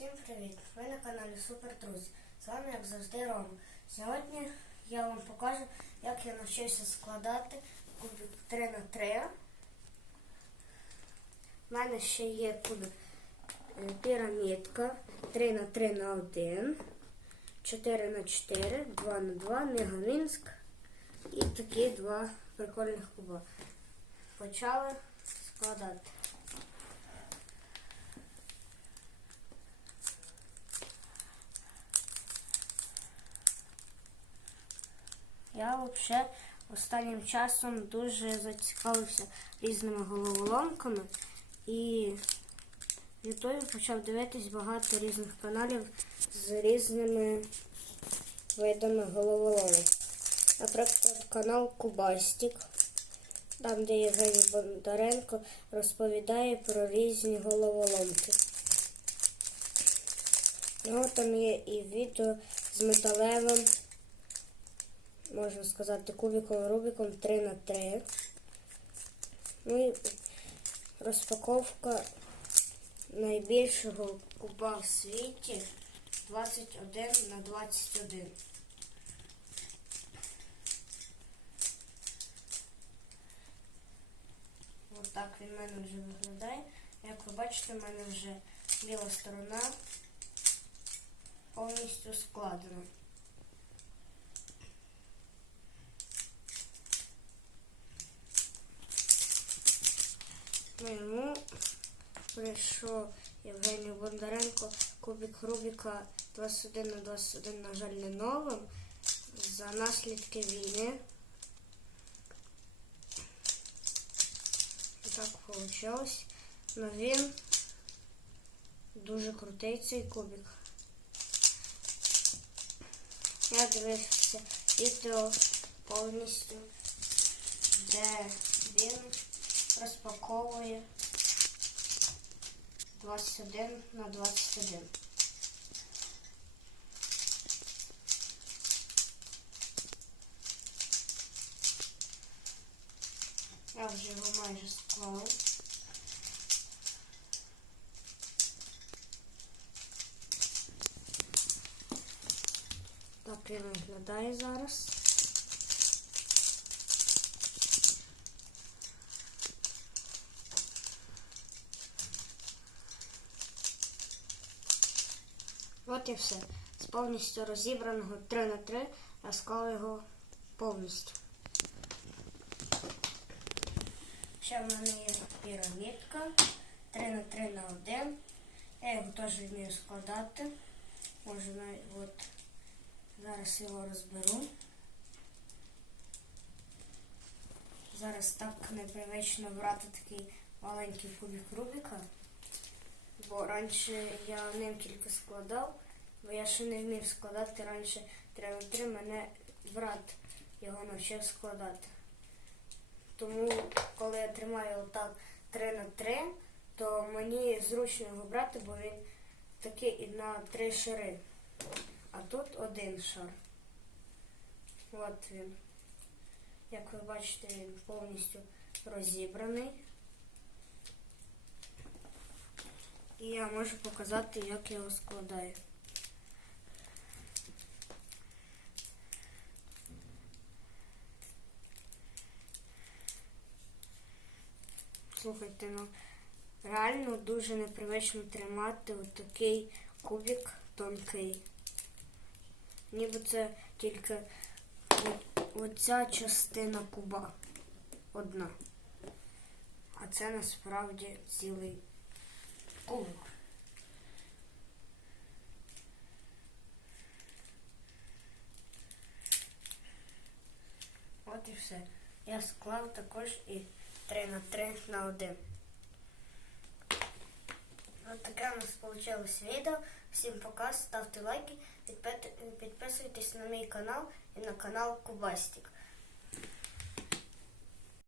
Всім привіт! Ви на каналі Супер Друзі. З вами, як завжди, Рома. Сьогодні я вам покажу, як я навчився складати кубик 3 на 3 У мене ще є кубик е, пірамідка 3 на 3 на 1 4 на 4 2 на 2 Мегамінськ і такі два прикольних куба. Почали складати. Я взагалі останнім часом дуже зацікавився різними головоломками і в Ютубі почав дивитись багато різних каналів з різними видами головоломок. Наприклад, канал Кубастік, там, де Євгеній Бондаренко розповідає про різні головоломки. У нього там є і відео з металевим можна сказати, кубиком Рубиком 3 на 3 Ну і розпаковка найбільшого куба в світі 21 на 21. Ось так він в мене вже виглядає. Як ви бачите, в мене вже ліва сторона повністю складена. Ну, йому прийшов Євгеній Бондаренко кубик Рубіка 21 на 21, на жаль, не новим. За наслідки війни. Так вийшло. Но він дуже крутий цей кубик. Я дивився відео повністю, де він розпаковує 21 на 21. Я вже його майже склав. Так він виглядає зараз. От і все. З повністю розібраного 3 на 3 я склав його повністю. Ще в мене є пірамідка 3 на 3 на 1. Я його теж вмію складати. Можу навіть от зараз його розберу. Зараз так непривично брати такий маленький кубик Рубіка. Бо раніше я ним тільки складав, бо я ще не вмів складати раніше 3 на 3 мене брат його навчив складати. Тому, коли я тримаю отак 3 на 3, то мені зручно його брати, бо він такий на три шари. А тут один шар. От він. Як ви бачите, він повністю розібраний. І я можу показати, як я його складаю. Слухайте, ну реально дуже непривично тримати отакий кубик тонкий. Ніби це тільки оця частина куба одна. А це насправді цілий кубик. От і все. Я склав також і 3 на 3 на 1. Ось таке у нас вийшло відео. Всім пока, ставте лайки, підпи- підписуйтесь на мій канал і на канал Кубастик.